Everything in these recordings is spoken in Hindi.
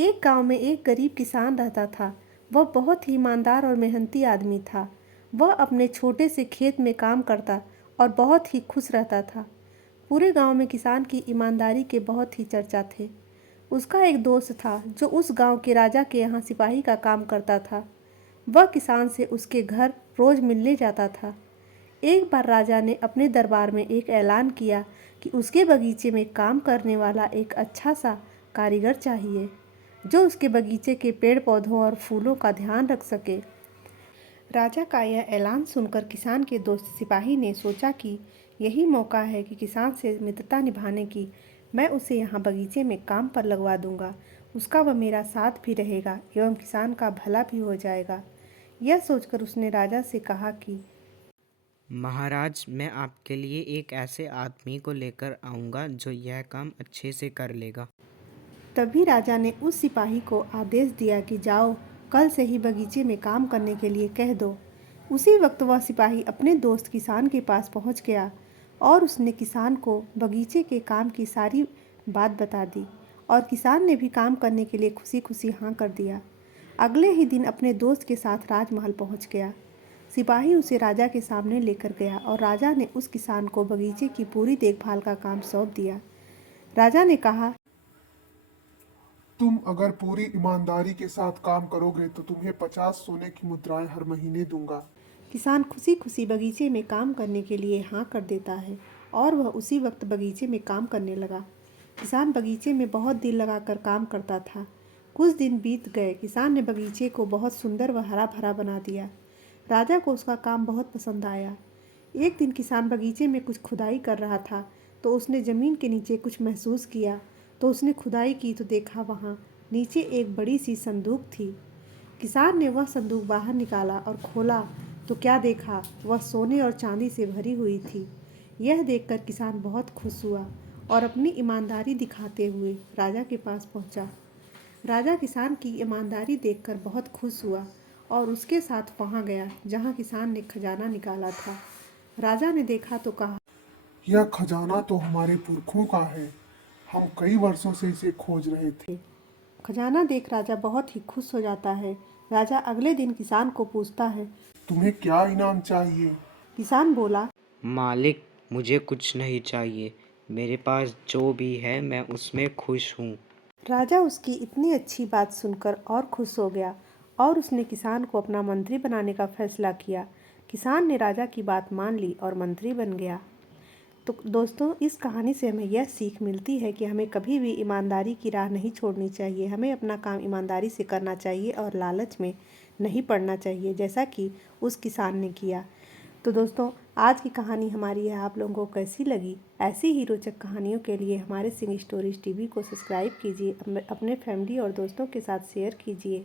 एक गांव में एक गरीब किसान रहता था। वह बहुत ही ईमानदार और मेहनती आदमी था। वह अपने छोटे से खेत में काम करता और बहुत ही खुश रहता था। पूरे गांव में किसान की ईमानदारी के बहुत ही चर्चा थे। उसका एक दोस्त था जो उस गांव के राजा के यहाँ सिपाही का काम करता था। वह किसान से उसके घर रोज मिलने जाता था। एक बार राजा ने अपने दरबार में एक ऐलान किया कि उसके बगीचे में काम करने वाला एक अच्छा सा कारीगर चाहिए जो उसके बगीचे के पेड़ पौधों और फूलों का ध्यान रख सके। राजा का यह ऐलान सुनकर किसान के दोस्त सिपाही ने सोचा कि यही मौका है कि किसान से मित्रता निभाने की। मैं उसे यहाँ बगीचे में काम पर लगवा दूंगा। उसका वह मेरा साथ भी रहेगा एवं किसान का भला भी हो जाएगा। यह सोचकर उसने राजा से कहा कि महाराज, मैं आपके लिए एक ऐसे आदमी को लेकर आऊँगा जो यह काम अच्छे से कर लेगा। तभी राजा ने उस सिपाही को आदेश दिया कि जाओ, कल से ही बगीचे में काम करने के लिए कह दो। उसी वक्त वह सिपाही अपने दोस्त किसान के पास पहुंच गया और उसने किसान को बगीचे के काम की सारी बात बता दी और किसान ने भी काम करने के लिए खुशी खुशी हाँ कर दिया। अगले ही दिन अपने दोस्त के साथ राजमहल पहुंच गया। सिपाही उसे राजा के सामने लेकर गया और राजा ने उस किसान को बगीचे की पूरी देखभाल का काम सौंप दिया। राजा ने कहा, तुम अगर पूरी ईमानदारी के साथ काम करोगे तो तुम्हें 50 सोने की मुद्राएं हर महीने दूंगा। किसान खुशी खुशी बगीचे में काम करने के लिए हाँ कर देता है और वह उसी वक्त बगीचे में काम करने लगा। किसान बगीचे में बहुत दिल लगाकर काम करता था। कुछ दिन बीत गए। किसान ने बगीचे को बहुत सुंदर व हरा भरा बना दिया। राजा को उसका काम बहुत पसंद आया। एक दिन किसान बगीचे में कुछ खुदाई कर रहा था तो उसने ज़मीन के नीचे कुछ महसूस किया। तो उसने खुदाई की तो देखा वहाँ नीचे एक बड़ी सी संदूक थी। किसान ने वह संदूक बाहर निकाला और खोला तो क्या देखा, वह सोने और चांदी से भरी हुई थी। यह देखकर किसान बहुत खुश हुआ और अपनी ईमानदारी दिखाते हुए राजा के पास पहुंचा। राजा किसान की ईमानदारी देखकर बहुत खुश हुआ और उसके साथ वहां गया जहां किसान ने खजाना निकाला था। राजा ने देखा तो कहा, यह खजाना तो हमारे पुरखों का है। हम कई वर्षों से इसे खोज रहे थे। खजाना देख राजा बहुत ही खुश हो जाता है। राजा अगले दिन किसान को पूछता है। तुम्हें क्या इनाम चाहिए? किसान बोला, मालिक, मुझे कुछ नहीं चाहिए। मेरे पास जो भी है मैं उसमें खुश हूँ। राजा उसकी इतनी अच्छी बात सुनकर और खुश हो गया और उसने किसान को अपना मंत्री बनाने का फैसला किया। किसान ने राजा की बात मान ली और मंत्री बन गया। तो दोस्तों, इस कहानी से हमें यह सीख मिलती है कि हमें कभी भी ईमानदारी की राह नहीं छोड़नी चाहिए। हमें अपना काम ईमानदारी से करना चाहिए और लालच में नहीं पड़ना चाहिए, जैसा कि उस किसान ने किया। तो दोस्तों, आज की कहानी हमारी है, आप लोगों को कैसी लगी? ऐसी ही रोचक कहानियों के लिए हमारे सिंह स्टोरीज टीवी को सब्सक्राइब कीजिए, अपने फैमिली और दोस्तों के साथ शेयर कीजिए।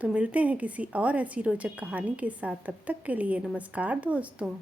तो मिलते हैं किसी और ऐसी रोचक कहानी के साथ। तब तक के लिए नमस्कार दोस्तों।